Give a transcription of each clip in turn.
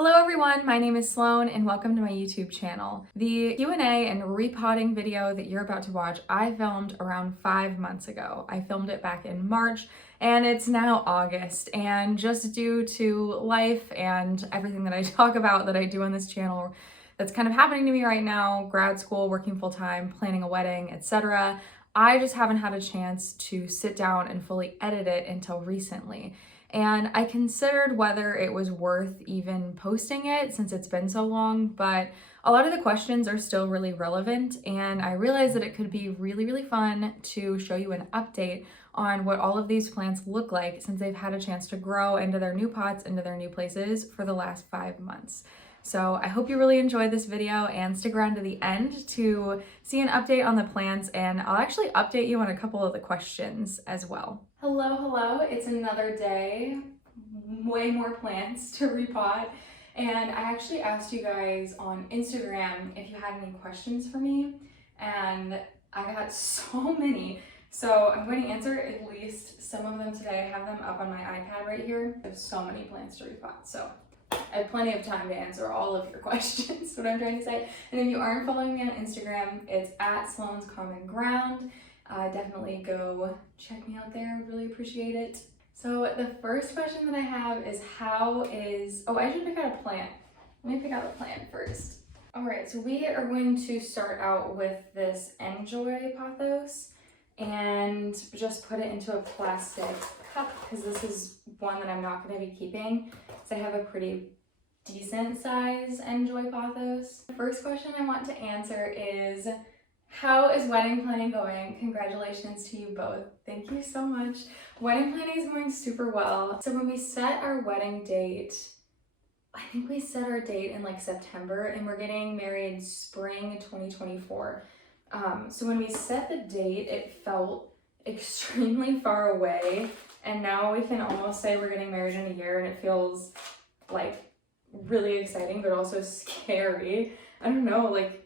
Hello everyone, my name is Sloan and welcome to my YouTube channel. The Q&A and repotting video that you're about to watch, I filmed around 5 months ago. I filmed it back in March and it's now August, and just due to life and everything that I talk about that I do on this channel that's kind of happening to me right now, grad school, working full-time, planning a wedding, etc., I just haven't had a chance to sit down and fully edit it until recently. And I considered whether it was worth even posting it since it's been so long, but a lot of the questions are still really relevant, and I realized that it could be really fun to show you an update on what all of these plants look like since they've had a chance to grow into their new pots, into their new places for the last 5 months. So I hope you really enjoyed this video and stick around to the end to see an update on the plants, and I'll actually update you on a couple of the questions as well. Hello, it's another day, way more plants to repot, and I actually asked you guys on Instagram if you had any questions for me, and I got so many. So I'm going to answer at least some of them today. I have them up on my iPad right here. I have so many plants to repot, so I have plenty of time to answer all of your questions, what I'm trying to say. And if you aren't following me on Instagram, it's at Sloan's Common Ground. Definitely go check me out there, really appreciate it. So the first question that I have is I should pick out a plant. Let me pick out a plant first. All right, so we are going to start out with this Enjoy pothos and just put it into a plastic cup because this is one that I'm not going to be keeping. So I have a pretty decent size Enjoy pothos. The first question I want to answer is, how is wedding planning going? Congratulations to you both. Thank you so much. Wedding planning is going super well. So when we set our wedding date, I think we set our date in like September, and we're getting married spring 2024. So when we set the date, it felt extremely far away, and now we can almost say we're getting married in a year, and it feels like really exciting but also scary. I don't know, like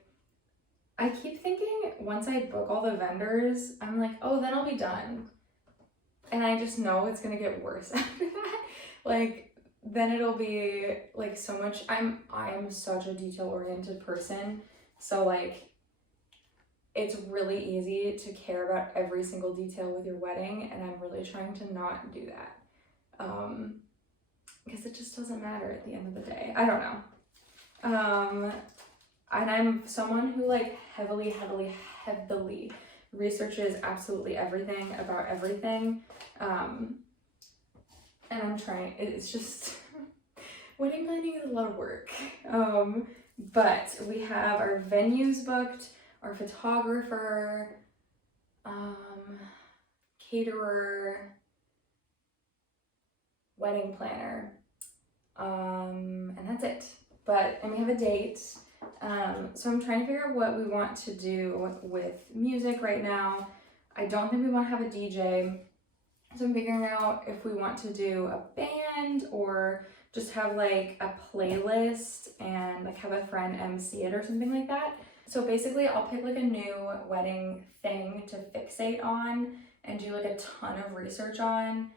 I keep thinking once I book all the vendors, I'm like, oh, then I'll be done. And I just know it's gonna get worse after that. Like, then it'll be like so much. I'm such a detail-oriented person. So like, it's really easy to care about every single detail with your wedding, and I'm really trying to not do that. Because it just doesn't matter at the end of the day. I don't know. And I'm someone who like heavily researches absolutely everything about everything. And I'm trying, it's just, wedding planning is a lot of work. But we have our venues booked, our photographer, caterer, wedding planner, and that's it. And we have a date. So I'm trying to figure out what we want to do with music right now. I don't think we want to have a DJ. So I'm figuring out if we want to do a band or just have like a playlist and like have a friend MC it or something like that. So basically I'll pick like a new wedding thing to fixate on and do like a ton of research on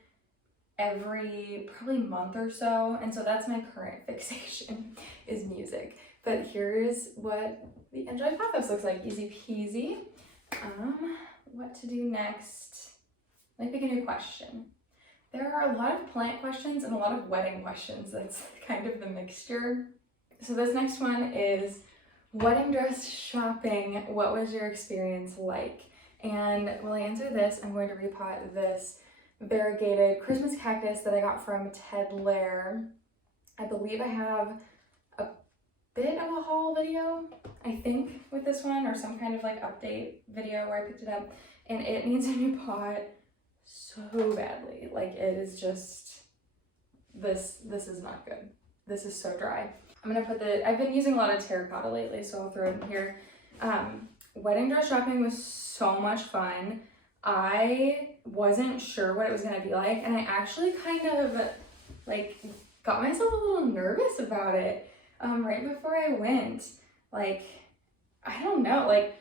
every probably month or so. And so that's my current fixation is music. But here's what the Enjoy pothos looks like, easy peasy. What to do next? Let me pick a new question. There are a lot of plant questions and a lot of wedding questions. That's kind of the mixture. So this next one is wedding dress shopping. What was your experience like? And while I answer this, I'm going to repot this variegated Christmas cactus that I got from Ted Lair. I believe I have a bit of a haul video, I think, with this one, or some kind of like update video where I picked it up, and it needs a new pot so badly. Like, it is just, this is not good. This is so dry. I'm gonna put I've been using a lot of terracotta lately, so I'll throw it in here. Wedding dress shopping was so much fun. I wasn't sure what it was gonna be like, and I actually kind of like got myself a little nervous about it right before I went. Like, I don't know, like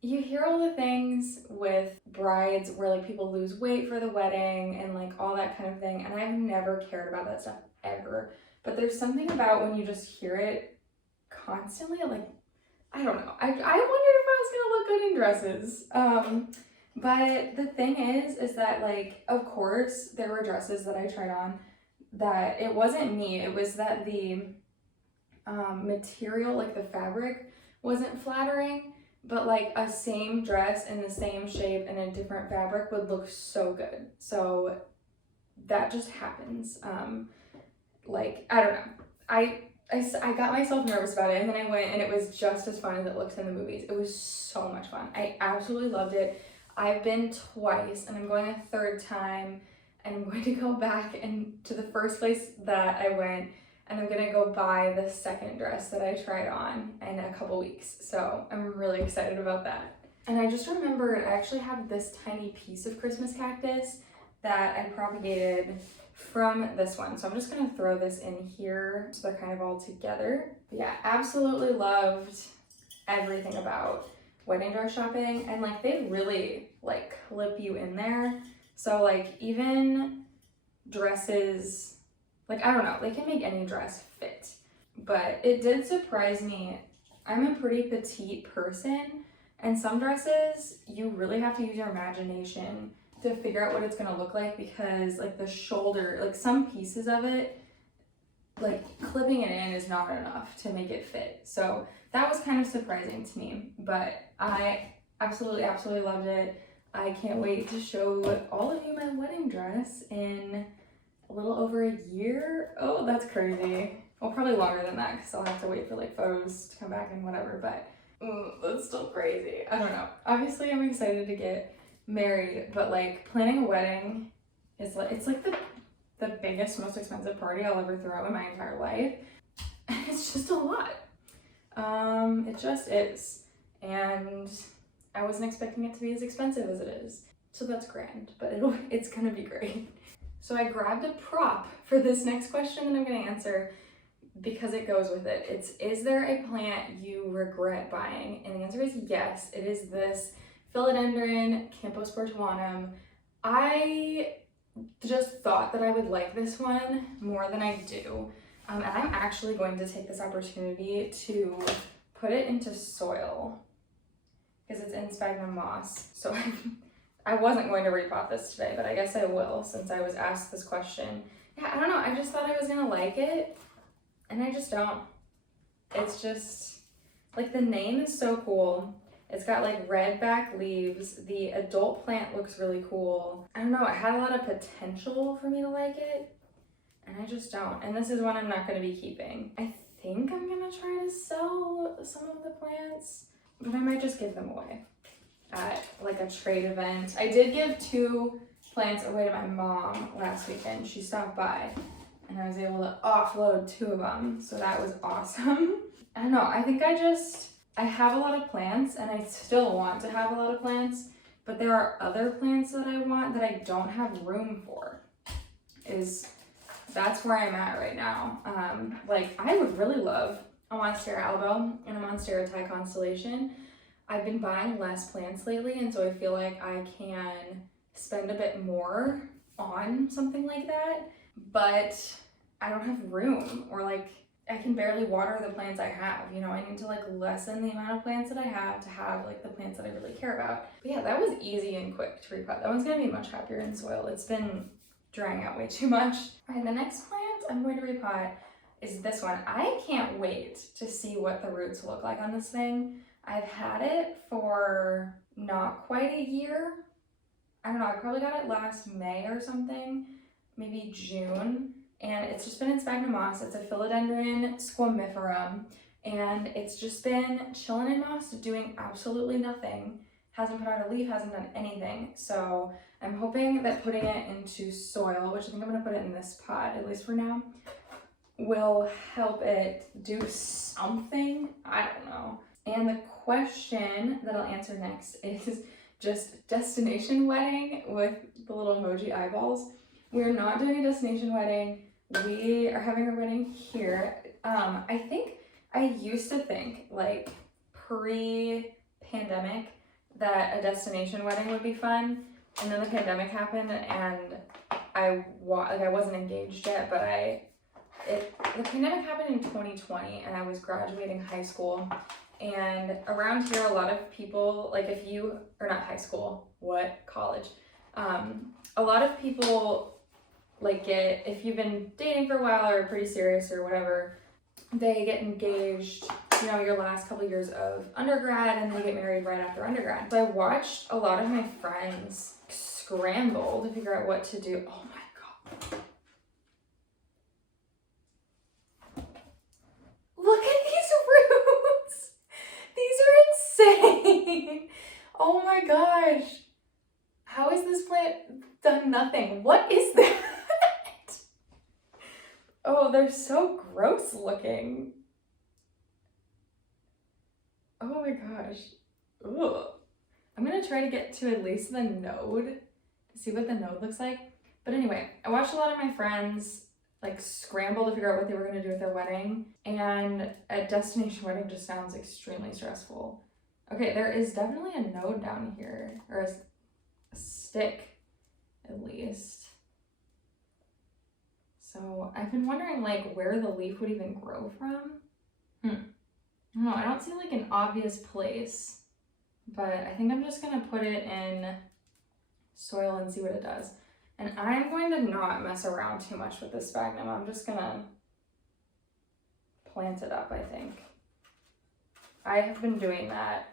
you hear all the things with brides where like people lose weight for the wedding and like all that kind of thing, and I've never cared about that stuff ever. but there's something about when you just hear it constantly, like, I don't know. I wondered if I was gonna look good in dresses. But the thing is that, like, of course, there were dresses that I tried on that it wasn't me. It was that the material, like the fabric, wasn't flattering. But like a same dress in the same shape and a different fabric would look so good. So that just happens. Like, I don't know. I got myself nervous about it, and then I went, and it was just as fun as it looks in the movies. It was so much fun. I absolutely loved it. I've been twice, and I'm going a third time, and I'm going to go back and to the first place that I went, and I'm gonna go buy the second dress that I tried on in a couple weeks. So I'm really excited about that. And I just remembered I actually have this tiny piece of Christmas cactus that I propagated from this one. So I'm just gonna throw this in here so they're kind of all together. But yeah, absolutely loved everything about wedding dress shopping, and like they really like clip you in there. So like even dresses, like, I don't know, they can make any dress fit. But it did surprise me. I'm a pretty petite person, and some dresses, you really have to use your imagination to figure out what it's gonna look like, because like the shoulder, like some pieces of it, like clipping it in is not enough to make it fit. So that was kind of surprising to me, but I absolutely loved it. I can't wait to show all of you my wedding dress in a little over a year. Oh, that's crazy. Well, probably longer than that, because I'll have to wait for like photos to come back and whatever, but that's still crazy. I don't know. Obviously, I'm excited to get married, but like planning a wedding is like, it's like the biggest, most expensive party I'll ever throw in my entire life. And it's just a lot. It just is. And I wasn't expecting it to be as expensive as it is. So that's grand, but it's gonna be great. So I grabbed a prop for this next question that I'm gonna answer because it goes with it. It's, is there a plant you regret buying? And the answer is yes. It is this Philodendron Camposportuanum. I just thought that I would like this one more than I do. And I'm actually going to take this opportunity to put it into soil because it's in sphagnum moss. So I wasn't going to repot this today, but I guess I will since I was asked this question. Yeah, I don't know. I just thought I was gonna like it, and I just don't. It's just, like, the name is so cool. It's got like red back leaves. The adult plant looks really cool. I don't know, it had a lot of potential for me to like it, and I just don't. And this is one I'm not gonna be keeping. I think I'm gonna try to sell some of the plants, but I might just give them away at like a trade event. I did give 2 plants away to my mom last weekend. She stopped by and I was able to offload 2 of them. So that was awesome. I don't know, I think I have a lot of plants, and I still want to have a lot of plants, but there are other plants that I want that I don't have room for. That's where I'm at right now. Like, I would really love a Monstera albo and a Monstera Thai constellation. I've been buying less plants lately, and so I feel like I can spend a bit more on something like that, but I don't have room, or like I can barely water the plants I have. You know, I need to like lessen the amount of plants that I have to have like the plants that I really care about. But yeah, that was easy and quick to repot. That one's gonna be much happier in soil. It's been drying out way too much. All right, the next plant I'm going to repot is this one. I can't wait to see what the roots look like on this thing. I've had it for not quite a year. I don't know, I probably got it last May or something, maybe June. And it's just been in sphagnum moss. It's a Philodendron squamiferum, and it's just been chilling in moss, doing absolutely nothing. Hasn't put out a leaf, hasn't done anything. So I'm hoping that putting it into soil, which I think I'm gonna put it in this pot, at least for now, will help it do something. I don't know. And the question that I'll answer next is just destination wedding with the little emoji eyeballs. We're not doing a destination wedding. We are having our wedding here. I used to think, like, pre-pandemic, that a destination wedding would be fun, and then the pandemic happened, and I wasn't engaged yet, but the pandemic happened in 2020 and I was graduating high school. And around here, a lot of people, like if you, or not high school, what, college. A lot of people like if you've been dating for a while or pretty serious or whatever, they get engaged, you know, your last couple years of undergrad and they get married right after undergrad. So I watched a lot of my friends scramble to figure out what to do. Oh my God. Look at these roots. These are insane. Oh my gosh. How is this plant done nothing? What is that? Oh, they're so gross looking. Oh my gosh. Ugh. I'm gonna try to get to at least the node to see what the node looks like. But anyway, I watched a lot of my friends like scramble to figure out what they were gonna do at their wedding, and a destination wedding just sounds extremely stressful. Okay, there is definitely a node down here, or a stick at least. So I've been wondering like where the leaf would even grow from. No, I don't see like an obvious place, but I think I'm just gonna put it in soil and see what it does. And I'm going to not mess around too much with this sphagnum. I'm just gonna plant it up, I think. I have been doing that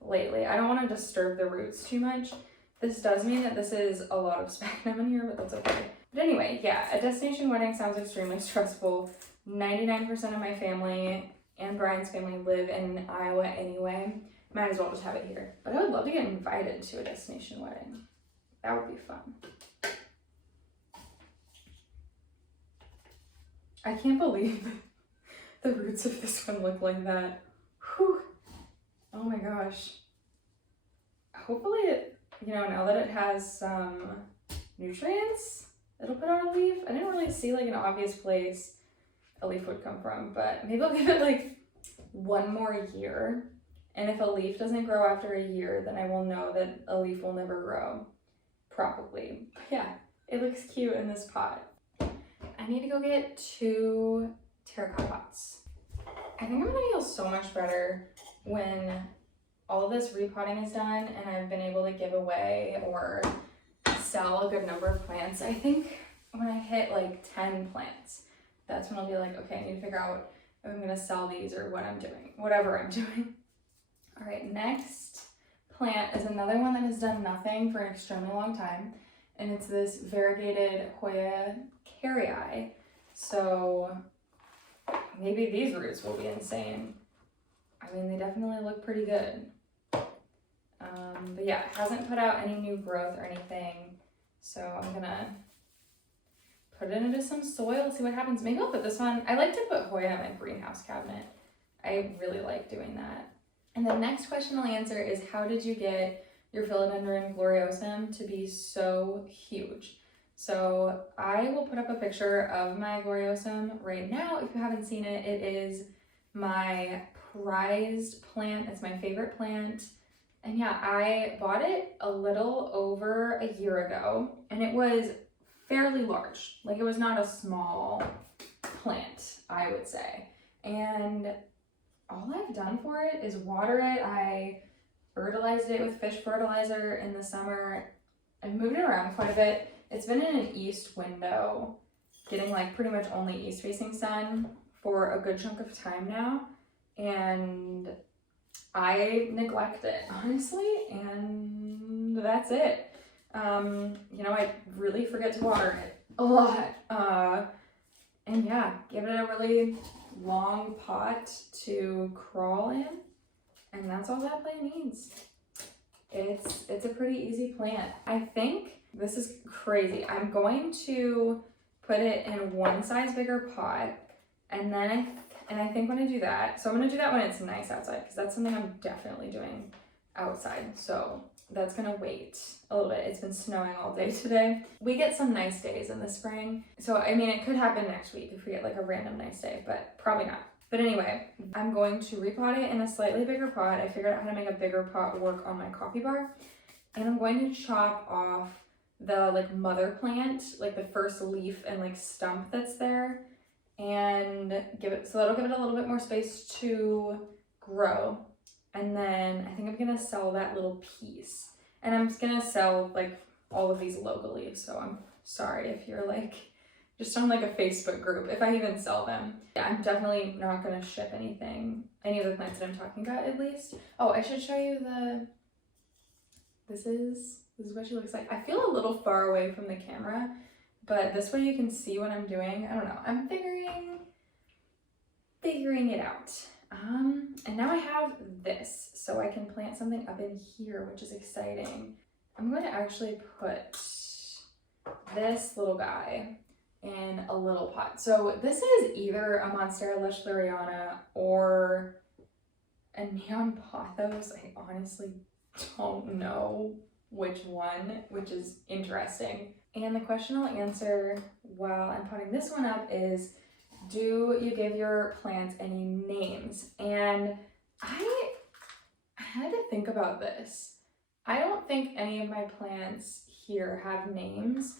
lately. I don't want to disturb the roots too much. This does mean that this is a lot of sphagnum in here, but that's okay. But anyway, yeah, a destination wedding sounds extremely stressful. 99% of my family and Brian's family live in Iowa anyway. Might as well just have it here. But I would love to get invited to a destination wedding. That would be fun. I can't believe the roots of this one look like that. Whew. Oh my gosh. Hopefully it, you know, now that it has some nutrients, it'll put out a leaf. I didn't really see like an obvious place a leaf would come from, but maybe I'll give it like one more year. And if a leaf doesn't grow after a year, then I will know that a leaf will never grow. Probably. But yeah, it looks cute in this pot. I need to go get 2 terracotta pots. I think I'm gonna feel so much better when all of this repotting is done and I've been able to give away or sell a good number of plants. I think when I hit like 10 plants, that's when I'll be like, okay, I need to figure out if I'm gonna sell these or what I'm doing, whatever I'm doing. All right, next plant is another one that has done nothing for an extremely long time, and it's this variegated Hoya carrii. So maybe these roots will be insane. I mean, they definitely look pretty good. But yeah, it hasn't put out any new growth or anything, so I'm gonna put it into some soil, see what happens. Maybe I'll put this one. I like to put Hoya in my greenhouse cabinet. I really like doing that. And the next question I'll answer is, how did you get your philodendron gloriosum to be so huge? So I will put up a picture of my gloriosum right now. If you haven't seen it, it is my prized plant. It's my favorite plant. And yeah, I bought it a little over a year ago, and it was fairly large. Like, it was not a small plant, I would say. And all I've done for it is water it. I fertilized it with fish fertilizer in the summer. I've moved it around quite a bit. It's been in an east window, getting like pretty much only east facing sun for a good chunk of time now. And I neglect it, honestly, and that's it. You know, I really forget to water it a lot. And yeah, give it a really long pot to crawl in, and that's all that plant needs. It's a pretty easy plant. I think this is crazy. I'm going to put it in one size bigger pot, and then I think when I do that, so I'm gonna do that when it's nice outside, because that's something I'm definitely doing outside. So that's gonna wait a little bit. It's been snowing all day today. We get some nice days in the spring. So I mean, it could happen next week if we get like a random nice day, but probably not. But anyway, I'm going to repot it in a slightly bigger pot. I figured out how to make a bigger pot work on my coffee bar. And I'm going to chop off the like mother plant, like the first leaf and like stump that's there. and give it, so that'll give it a little bit more space to grow. And then I think I'm gonna sell that little piece. And I'm just gonna sell like all of these locally. So I'm sorry if you're like just on like a Facebook group, if I even sell them. Yeah, I'm definitely not gonna ship anything, any of the plants that I'm talking about at least. Oh, I should show you this is what she looks like. I feel a little far away from the camera, but this way you can see what I'm doing. I don't know, I'm figuring it out. And now I have this, so I can plant something up in here, which is exciting. I'm going to actually put this little guy in a little pot. So this is either a Monstera leschleriana or a neon pothos. I honestly don't know which one, which is interesting. And the question I'll answer while I'm putting this one up is, do you give your plants any names? And I had to think about this. I don't think any of my plants here have names.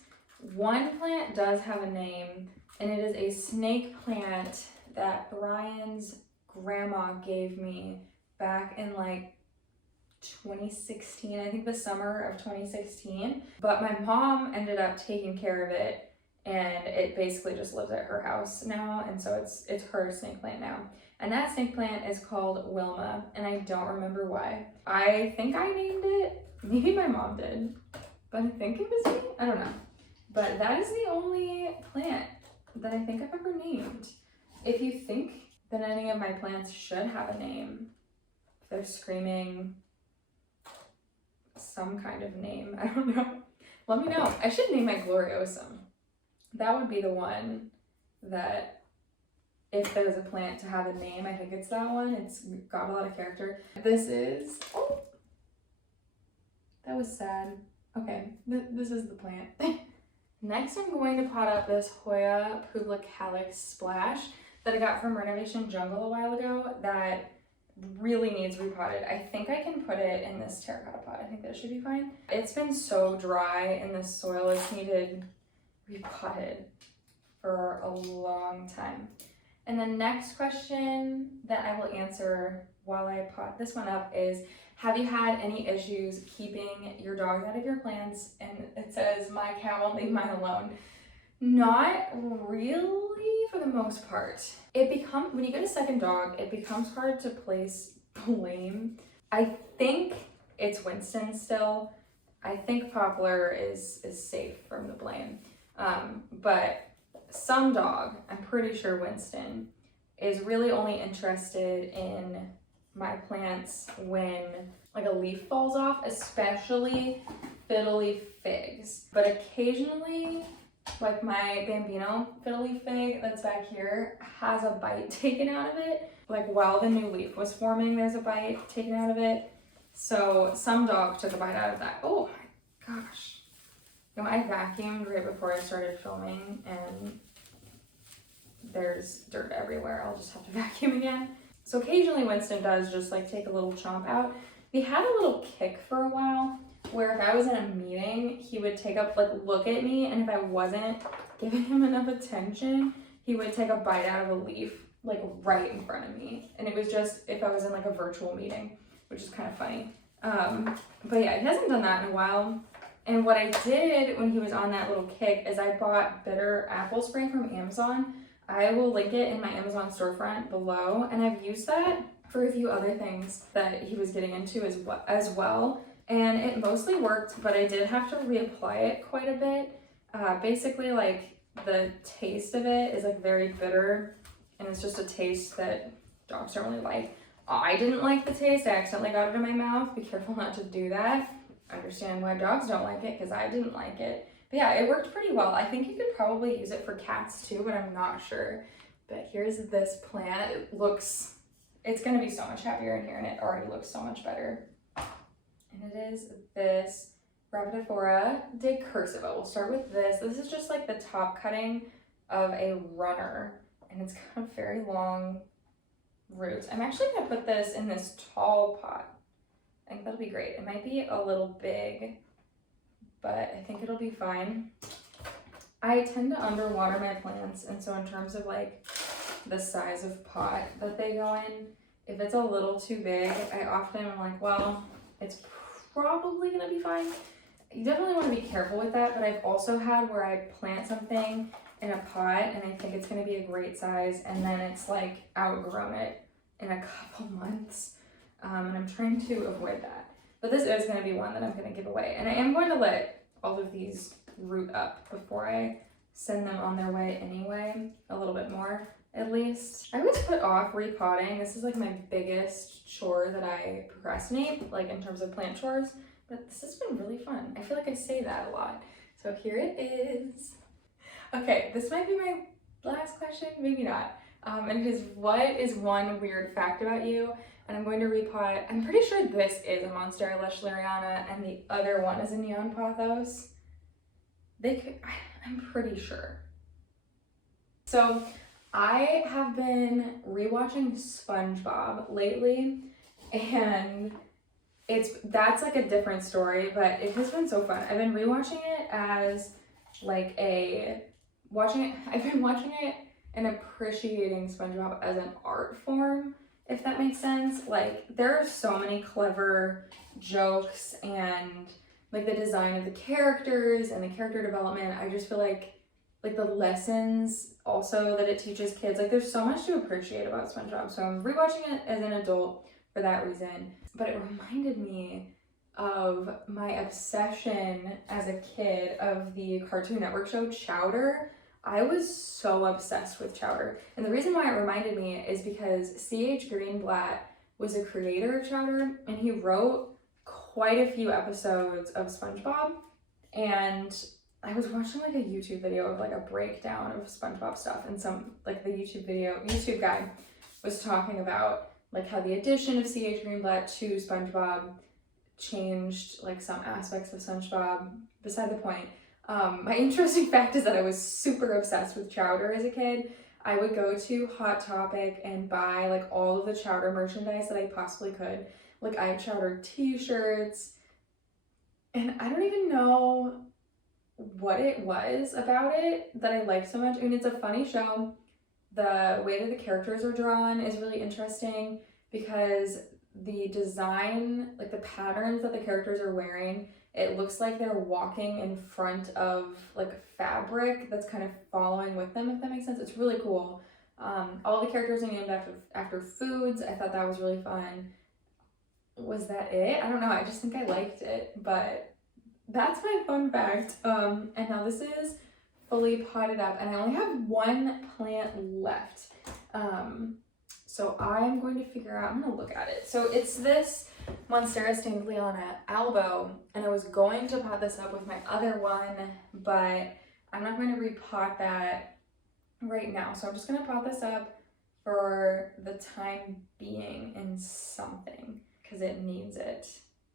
One plant does have a name, and it is a snake plant that Brian's grandma gave me back in like 2016, I think the summer of 2016. But my mom ended up taking care of it, and it basically just lives at her house now, and so it's her snake plant now. And that snake plant is called Wilma, and I don't remember why. I think I named it, maybe my mom did, but I think it was me, I don't know. But that is the only plant that I think I've ever named. If you think that any of my plants should have a name, if they're screaming some kind of name, I don't know, let me know. I should name my Gloriosum. That would be the one that, if there's a plant to have a name, I think it's that one. It's got a lot of character. This is, oh, that was sad. Okay, this is the plant. Next, I'm going to pot up this Hoya publicalis splash that I got from Renovation Jungle a while ago that really needs repotted. I think I can put it in this terracotta pot. I think that should be fine. It's been so dry and this soil has needed repotted for a long time. And the next question that I will answer while I pot this one up is, have you had any issues keeping your dogs out of your plants? And it says, my cat won't leave mine alone. Not really, for the most part. When you get a second dog, it becomes hard to place blame. I think it's Winston still. I think Poplar is safe from the blame. But some dog, I'm pretty sure Winston, is really only interested in my plants when like a leaf falls off, especially fiddle leaf figs. But occasionally, like my Bambino fiddle leaf fig that's back here has a bite taken out of it. Like while the new leaf was forming, there's a bite taken out of it. So some dog took a bite out of that. Oh my gosh. You know, I vacuumed right before I started filming and there's dirt everywhere. I'll just have to vacuum again. So occasionally Winston does just like take a little chomp out. We had a little kick for a while where if I was in a meeting, he would take up, like look at me, and if I wasn't giving him enough attention, he would take a bite out of a leaf like right in front of me. And it was just if I was in like a virtual meeting, which is kind of funny. But yeah, he hasn't done that in a while. And what I did when he was on that little kick is I bought bitter apple spray from Amazon. I will link it in my Amazon storefront below, and I've used that for a few other things that he was getting into as well. And it mostly worked, but I did have to reapply it quite a bit. Basically, like the taste of it is like very bitter, and it's just a taste that dogs don't really like. I didn't like the taste. I accidentally got it in my mouth. Be careful not to do that. I understand why dogs don't like it, because I didn't like it. But yeah, it worked pretty well. I think you could probably use it for cats too, but I'm not sure. But here's this plant. It's gonna be so much happier in here, and it already looks so much better. And it is this Rapidifora de Cursiva. We'll start with this. This is just like the top cutting of a runner, and it's got very long roots. I'm actually gonna put this in this tall pot. I think that'll be great. It might be a little big, but I think it'll be fine. I tend to underwater my plants, and so in terms of like the size of pot that they go in. If it's a little too big, I often am like, well, it's probably gonna be fine. You definitely want to be careful with that, but I've also had where I plant something in a pot and I think it's gonna be a great size, and then it's like outgrown it in a couple months. And I'm trying to avoid that. But this is gonna be one that I'm gonna give away. And I am going to let all of these root up before I send them on their way anyway, a little bit more at least. I always put off repotting. This is like my biggest chore that I procrastinate, like in terms of plant chores, but this has been really fun. I feel like I say that a lot. So here it is. Okay, this might be my last question, maybe not. And it is, what is one weird fact about you? And I'm going to repot. I'm pretty sure this is a Monstera Leschleriana and the other one is a Neon Pothos. I'm pretty sure. So I have been rewatching SpongeBob lately, and that's like a different story, but it has been so fun. I've been rewatching it as like I've been watching it and appreciating SpongeBob as an art form, if that makes sense. Like, there are so many clever jokes and like the design of the characters and the character development. I just feel like the lessons also that it teaches kids, like there's so much to appreciate about SpongeBob. So I'm rewatching it as an adult for that reason. But it reminded me of my obsession as a kid of the Cartoon Network show Chowder. I was so obsessed with Chowder. And the reason why it reminded me is because C.H. Greenblatt was a creator of Chowder, and he wrote quite a few episodes of SpongeBob. And I was watching like a YouTube video of like a breakdown of SpongeBob stuff, and some like the YouTube guy was talking about like how the addition of C.H. Greenblatt to SpongeBob changed like some aspects of SpongeBob. Beside the point. My interesting fact is that I was super obsessed with Chowder as a kid. I would go to Hot Topic and buy like all of the Chowder merchandise that I possibly could. Like, I have Chowder t-shirts, and I don't even know what it was about it that I liked so much. I mean, it's a funny show. The way that the characters are drawn is really interesting because the design, like the patterns that the characters are wearing, it looks like they're walking in front of like fabric that's kind of following with them, if that makes sense. It's really cool. All the characters are named after foods. I thought that was really fun. Was that it? I don't know. I just think I liked it, but that's my fun fact. And now this is fully potted up, and I only have one plant left. So I'm going to figure out, I'm going to look at it. So it's this Monstera Standleana Albo, and I was going to pot this up with my other one, but I'm not going to repot that right now. So I'm just going to pot this up for the time being in something, because it needs it.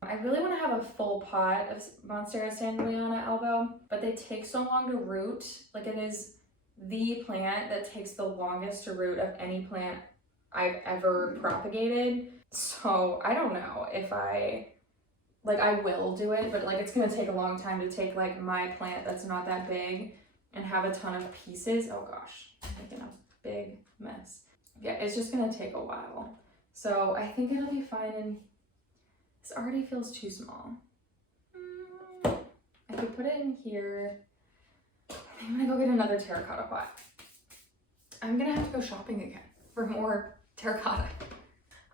I really want to have a full pot of Monstera Standleana Albo, but they take so long to root. Like, it is the plant that takes the longest to root of any plant I've ever propagated. So I don't know if I will do it, but like it's gonna take a long time to take like my plant that's not that big and have a ton of pieces. Oh gosh, I'm making a big mess. Yeah, it's just gonna take a while. So I think it'll be fine, and this already feels too small. I could put it in here. I'm gonna go get another terracotta pot. I'm gonna have to go shopping again for more terracotta.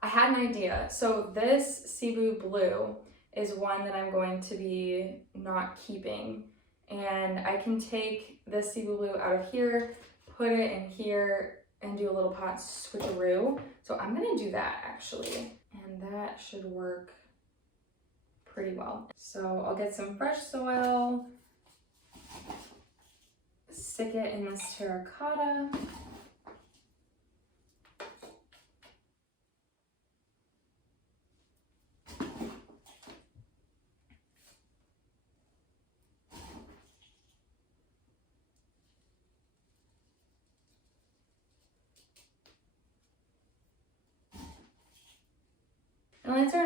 I had an idea. So this Cebu blue is one that I'm going to be not keeping. And I can take this Cebu blue out of here, put it in here, and do a little pot switcheroo. So I'm gonna do that actually. And that should work pretty well. So I'll get some fresh soil, stick it in this terracotta. I'll answer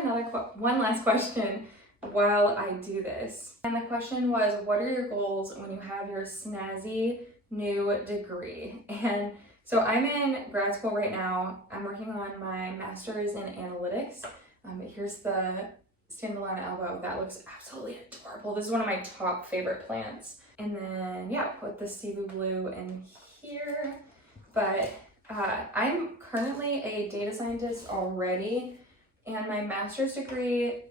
one last question while I do this. And the question was, what are your goals when you have your snazzy new degree? And So I'm in grad school right now. I'm working on my master's in analytics. Here's the standalone elbow. That looks absolutely adorable. This is one of my top favorite plants. And then, yeah, put the Cebu blue in here. But I'm currently a data scientist already, and my master's degree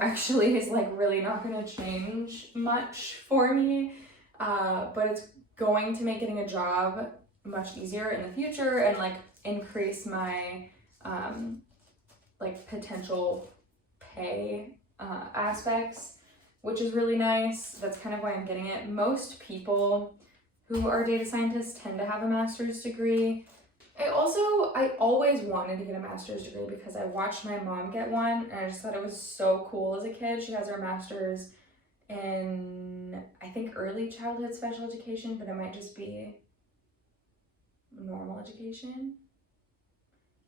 actually is like really not going to change much for me, but it's going to make getting a job much easier in the future and like increase my like potential pay aspects, which is really nice. That's kind of why I'm getting it. Most people who are data scientists tend to have a master's degree. I always wanted to get a master's degree because I watched my mom get one, and I just thought it was so cool as a kid. She has her master's in, I think, early childhood special education, but it might just be normal education.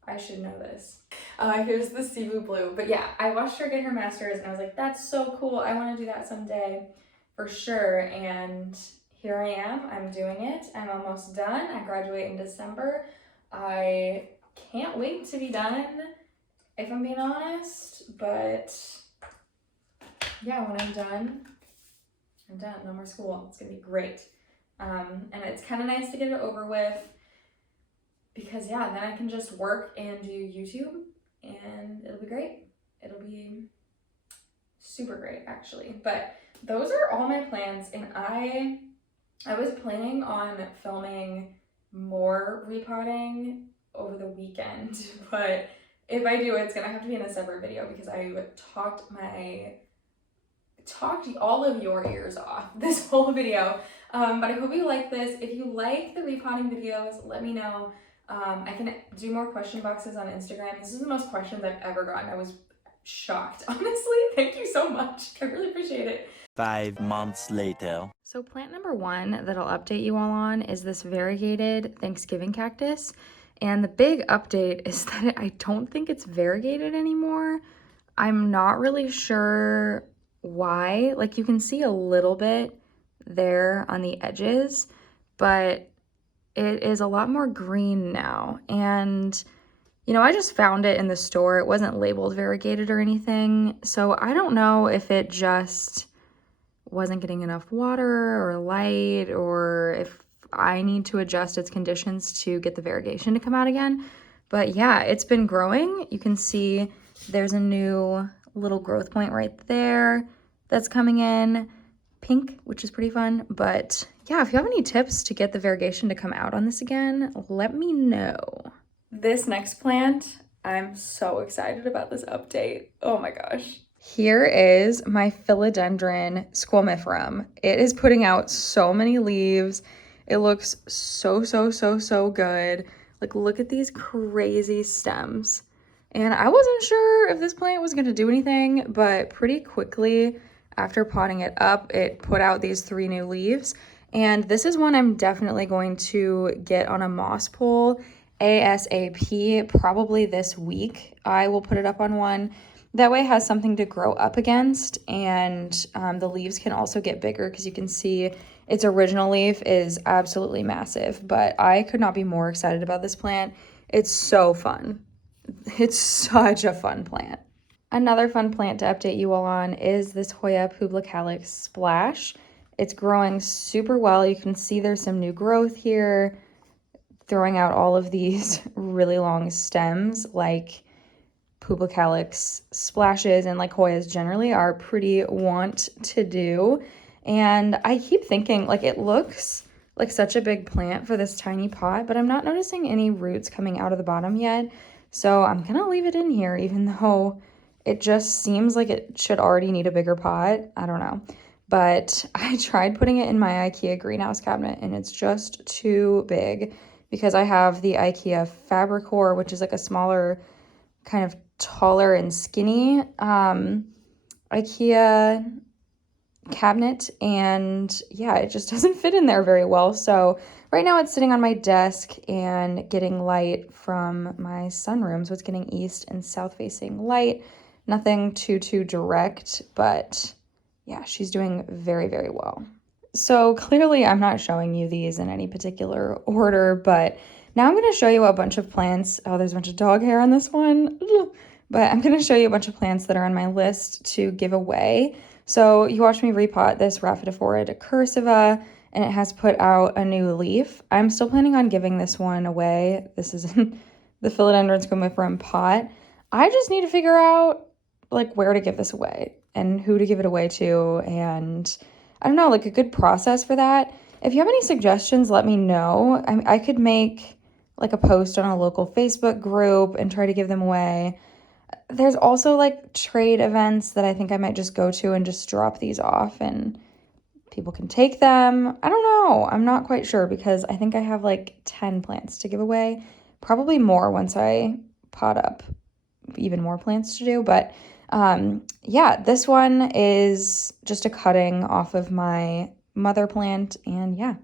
I should know this. Here's the Cebu blue. But yeah, I watched her get her master's and I was like, that's so cool. I want to do that someday for sure. And here I am. I'm doing it. I'm almost done. I graduate in December. I can't wait to be done, if I'm being honest. But yeah, when I'm done. No more school. It's going to be great. And it's kind of nice to get it over with, because yeah, then I can just work and do YouTube and it'll be great. It'll be super great actually. But those are all my plans, and I was planning on filming more repotting over the weekend, but if I do, it's gonna have to be in a separate video because I talked all of your ears off this whole video. But I hope you like this. If you like the repotting videos, let me know. I can do more question boxes on Instagram. This is the most questions I've ever gotten. I was shocked, honestly. Thank you so much. I really appreciate it. 5 months later. So plant number one that I'll update you all on is this variegated Thanksgiving cactus. And the big update is that I don't think it's variegated anymore. I'm not really sure why. Like, you can see a little bit there on the edges, but it is a lot more green now. And, you know, I just found it in the store. It wasn't labeled variegated or anything. So I don't know if it just wasn't getting enough water or light, or if I need to adjust its conditions to get the variegation to come out again. But yeah, it's been growing. You can see there's a new little growth point right there that's coming in pink, which is pretty fun. But yeah, if you have any tips to get the variegation to come out on this again, let me know. This next plant, I'm so excited about this update. Oh my gosh. Here is my philodendron squamiferum. It is putting out so many leaves. It looks so good. Like, look at these crazy stems. And I wasn't sure if this plant was gonna do anything, but pretty quickly after potting it up, it put out these 3 new leaves. And this is one I'm definitely going to get on a moss pole ASAP, probably this week. I will put it up on one. That way it has something to grow up against, and the leaves can also get bigger because you can see its original leaf is absolutely massive. But I could not be more excited about this plant. It's so fun. It's such a fun plant. Another fun plant to update you all on is this Hoya publicalis splash. It's growing super well. You can see there's some new growth here, throwing out all of these really long stems like publicalis splashes and like Hoyas generally are pretty want to do. And I keep thinking, like, it looks like such a big plant for this tiny pot, but I'm not noticing any roots coming out of the bottom yet. So I'm gonna leave it in here, even though it just seems like it should already need a bigger pot. I don't know. But I tried putting it in my IKEA greenhouse cabinet and it's just too big because I have the IKEA Fabricor, which is like a smaller, kind of taller and skinny IKEA cabinet, and yeah, it just doesn't fit in there very well. So right now it's sitting on my desk and getting light from my sunroom, so it's getting east and south facing light. Nothing too direct, but yeah, she's doing very well. So clearly I'm not showing you these in any particular order, but Now I'm going to show you a bunch of plants. Oh, there's a bunch of dog hair on this one. Ugh. But I'm going to show you a bunch of plants that are on my list to give away. So you watched me repot this Rhaphidophora cursiva, and it has put out a new leaf. I'm still planning on giving this one away. This is in the Philodendron squamiferum pot. I just need to figure out like where to give this away and who to give it away to, and I don't know, like a good process for that. If you have any suggestions, let me know. I could make like a post on a local Facebook group and try to give them away. There's also like trade events that I think I might just go to and just drop these off and people can take them. I don't know. I'm not quite sure because I think I have like 10 plants to give away. Probably more once I pot up even more plants to do. But yeah, this one is just a cutting off of my mother plant. And yeah,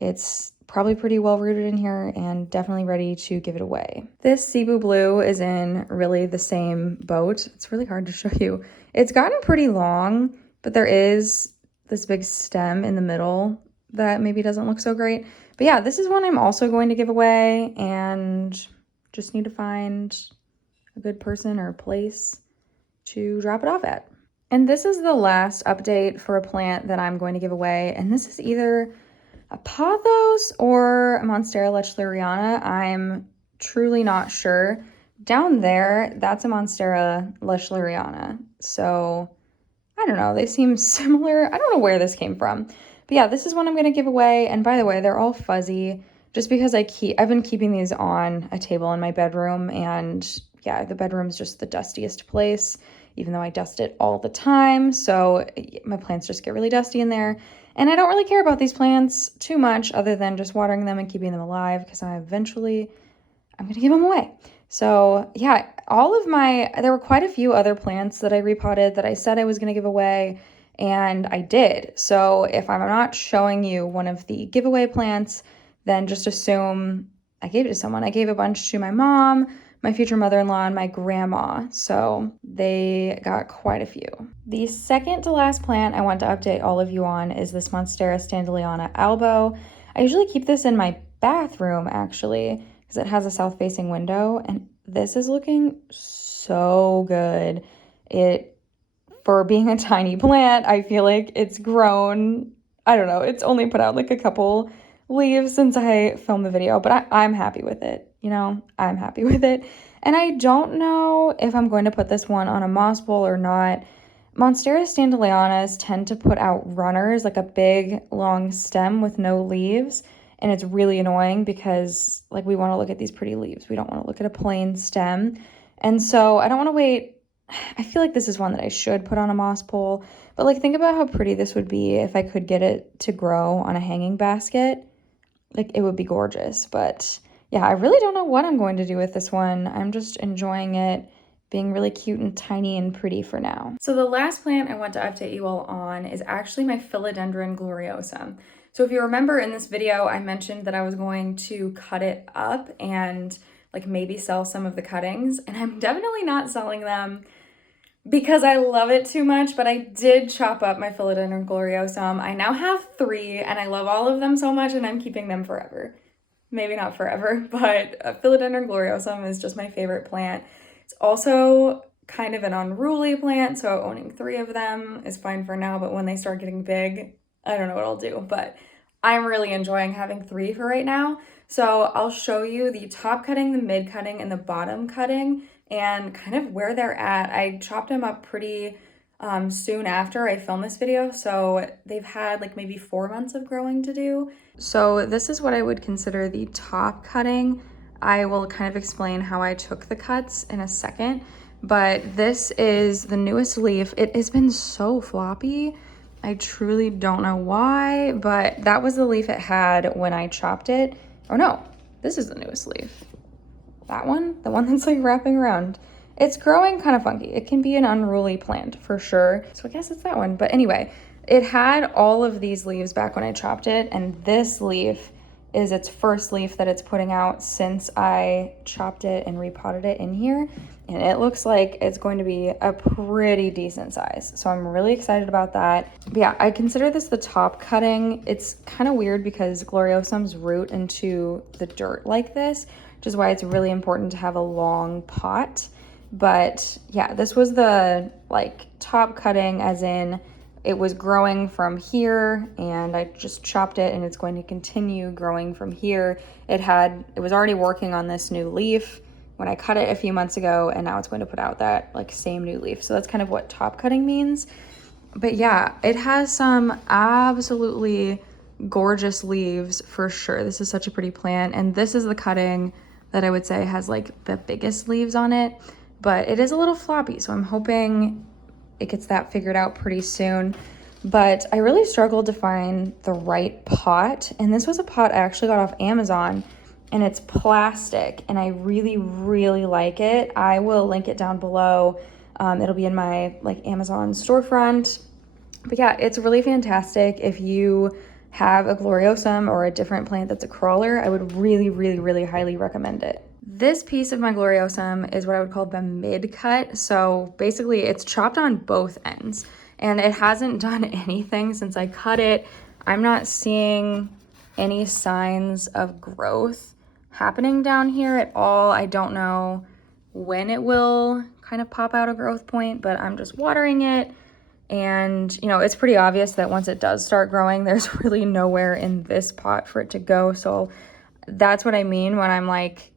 it's probably pretty well rooted in here and definitely ready to give it away. This Cebu Blue is in really the same boat. It's really hard to show you. It's gotten pretty long, but there is this big stem in the middle that maybe doesn't look so great. But yeah, this is one I'm also going to give away and just need to find a good person or place to drop it off at. And this is the last update for a plant that I'm going to give away. And this is either a pothos or a Monstera lechleriana. I'm truly not sure. Down there, that's a Monstera lechleriana. So I don't know, they seem similar. I don't know where this came from. But yeah, this is one I'm going to give away. And by the way, they're all fuzzy just because I've been keeping these on a table in my bedroom. And yeah, the bedroom's just the dustiest place, even though I dust it all the time. So my plants just get really dusty in there. And I don't really care about these plants too much other than just watering them and keeping them alive because I'm going to give them away. So yeah, there were quite a few other plants that I repotted that I said I was going to give away, and I did. So if I'm not showing you one of the giveaway plants, then just assume I gave it to someone. I gave a bunch to my mom, my future mother-in-law, and my grandma. So they got quite a few. The second to last plant I want to update all of you on is this Monstera standaleyana albo. I usually keep this in my bathroom actually because it has a south-facing window, and this is looking so good. For being a tiny plant, I feel like it's grown, I don't know, it's only put out like a couple leaves since I filmed the video, but I'm happy with it. I'm happy with it. And I don't know if I'm going to put this one on a moss bowl or not. Monstera standaleyanas tend to put out runners, like a big long stem with no leaves. And it's really annoying because like we want to look at these pretty leaves. We don't want to look at a plain stem. And so I don't want to wait. I feel like this is one that I should put on a moss pole. But like think about how pretty this would be if I could get it to grow on a hanging basket. Like it would be gorgeous. But yeah, I really don't know what I'm going to do with this one. I'm just enjoying it being really cute and tiny and pretty for now. So the last plant I want to update you all on is actually my Philodendron gloriosum. So if you remember in this video, I mentioned that I was going to cut it up and like maybe sell some of the cuttings, and I'm definitely not selling them because I love it too much, but I did chop up my Philodendron gloriosum. I now have 3 and I love all of them so much and I'm keeping them forever. Maybe not forever, but Philodendron gloriosum is just my favorite plant. It's also kind of an unruly plant, so owning 3 of them is fine for now, but when they start getting big, I don't know what I'll do, but I'm really enjoying having 3 for right now. So I'll show you the top cutting, the mid cutting, and the bottom cutting, and kind of where they're at. I chopped them up pretty soon after I filmed this video, so they've had like maybe 4 months of growing to do. So this is what I would consider the top cutting. I will kind of explain how I took the cuts in a second, but this is the newest leaf. It has been so floppy. I truly don't know why, but that was the leaf it had when I chopped it. Oh no, this is the newest leaf. That one, the one that's like wrapping around. It's growing kind of funky. It can be an unruly plant for sure. So I guess it's that one. But anyway, it had all of these leaves back when I chopped it, and this leaf is its first leaf that it's putting out since I chopped it and repotted it in here. And it looks like it's going to be a pretty decent size. So I'm really excited about that. But yeah, I consider this the top cutting. It's kind of weird because Gloriosums root into the dirt like this, which is why it's really important to have a long pot. But yeah, this was the like top cutting, as in it was growing from here and I just chopped it and it's going to continue growing from here. It was already working on this new leaf when I cut it a few months ago, and now it's going to put out that like same new leaf. So that's kind of what top cutting means. But yeah, it has some absolutely gorgeous leaves for sure. This is such a pretty plant, and this is the cutting that I would say has like the biggest leaves on it, but it is a little floppy, so I'm hoping it gets that figured out pretty soon. But I really struggled to find the right pot, and this was a pot I actually got off Amazon, and it's plastic, and I really, really like it. I will link it down below. It'll be in my like Amazon storefront. But yeah, it's really fantastic. If you have a Gloriosum or a different plant that's a crawler, I would really, really, really highly recommend it. This piece of my Gloriosum is what I would call the mid cut. So basically it's chopped on both ends, and it hasn't done anything since I cut it. I'm not seeing any signs of growth happening down here at all. I don't know when it will kind of pop out a growth point, but I'm just watering it. And, you know, it's pretty obvious that once it does start growing, there's really nowhere in this pot for it to go. So that's what I mean when I'm like,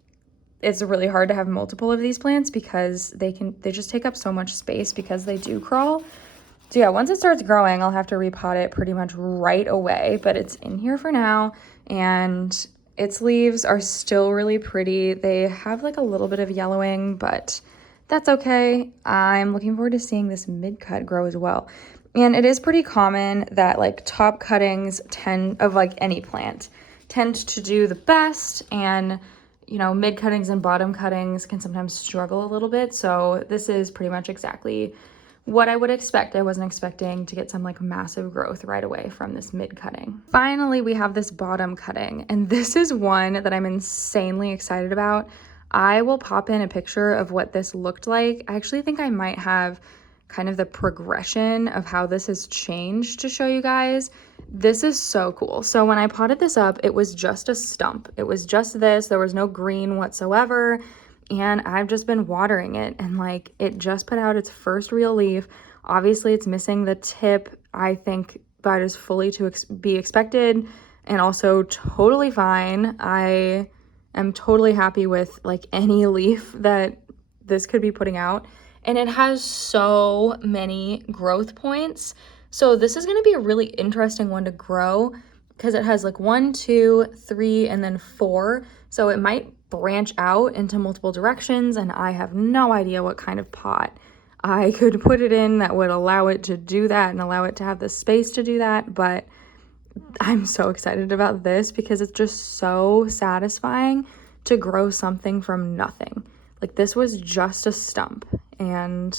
it's really hard to have multiple of these plants because they just take up so much space because they do crawl. So yeah, once it starts growing, I'll have to repot it pretty much right away, but it's in here for now, and its leaves are still really pretty. They have like a little bit of yellowing, but that's okay. I'm looking forward to seeing this mid-cut grow as well. And it is pretty common that like top cuttings of like any plant tend to do the best, and you know, mid cuttings and bottom cuttings can sometimes struggle a little bit. So this is pretty much exactly what I would expect. I wasn't expecting to get some like massive growth right away from this mid cutting. Finally, we have this bottom cutting, and this is one that I'm insanely excited about. I will pop in a picture of what this looked like. I actually think I might have kind of the progression of how this has changed to show you guys. This is so cool. So when I potted this up, it was just a stump. It was just this. There was no green whatsoever. And I've just been watering it, and like it just put out its first real leaf. Obviously it's missing the tip. I think that is fully to be expected, and also totally fine. I am totally happy with like any leaf that this could be putting out. And it has so many growth points. So this is going to be a really interesting one to grow because it has like 1, 2, 3, and then 4. So it might branch out into multiple directions, and I have no idea what kind of pot I could put it in that would allow it to do that and allow it to have the space to do that. But I'm so excited about this because it's just so satisfying to grow something from nothing. Like this was just a stump, and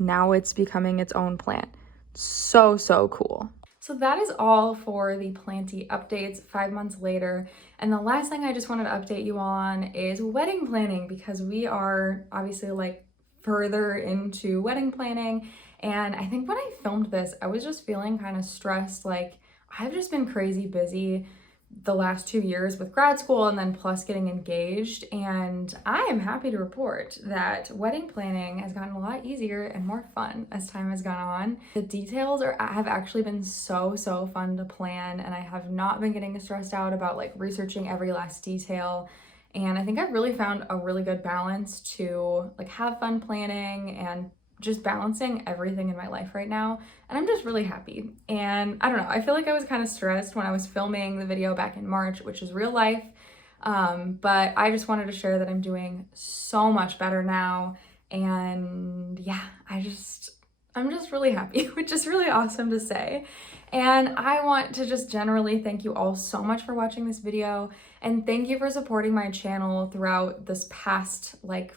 now it's becoming its own plant. So, so cool. So that is all for the planty updates 5 months later. And the last thing I just wanted to update you on is wedding planning, because we are obviously like further into wedding planning. And I think when I filmed this, I was just feeling kind of stressed. Like I've just been crazy busy the last 2 years with grad school and then plus getting engaged. And I am happy to report that wedding planning has gotten a lot easier and more fun as time has gone on. The details have actually been so fun to plan, and I have not been getting stressed out about like researching every last detail. And I think I've really found a really good balance to like have fun planning and just balancing everything in my life right now, and I'm just really happy. And I don't know, I feel like I was kind of stressed when I was filming the video back in March, which is real life, but I just wanted to share that I'm doing so much better now. And yeah, I'm just really happy, which is really awesome to say. And I want to just generally thank you all so much for watching this video, and thank you for supporting my channel throughout this past like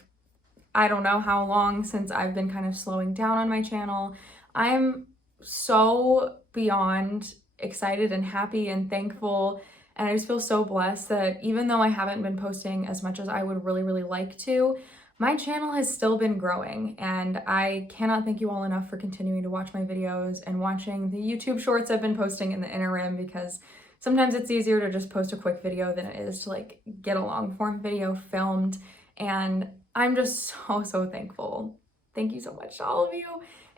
I don't know how long since I've been kind of slowing down on my channel. I'm so beyond excited and happy and thankful And I just feel so blessed that even though I haven't been posting as much as I would really like to, my channel has still been growing, and I cannot thank you all enough for continuing to watch my videos and watching the YouTube shorts I've been posting in the interim, because sometimes it's easier to just post a quick video than it is to like get a long form video filmed. And I'm just so thankful. Thank you so much to all of you.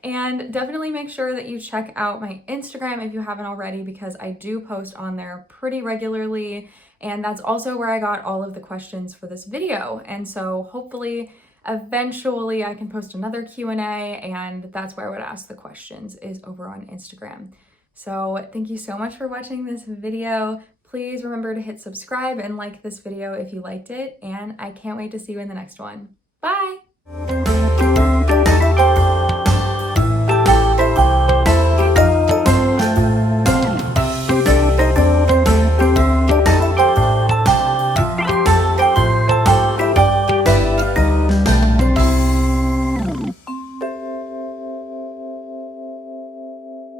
And definitely make sure that you check out my Instagram if you haven't already, because I do post on there pretty regularly. And that's also where I got all of the questions for this video. And so hopefully, eventually I can post another Q&A, and that's where I would ask the questions, is over on Instagram. So thank you so much for watching this video. Please remember to hit subscribe and like this video if you liked it, and I can't wait to see you in the next one. Bye!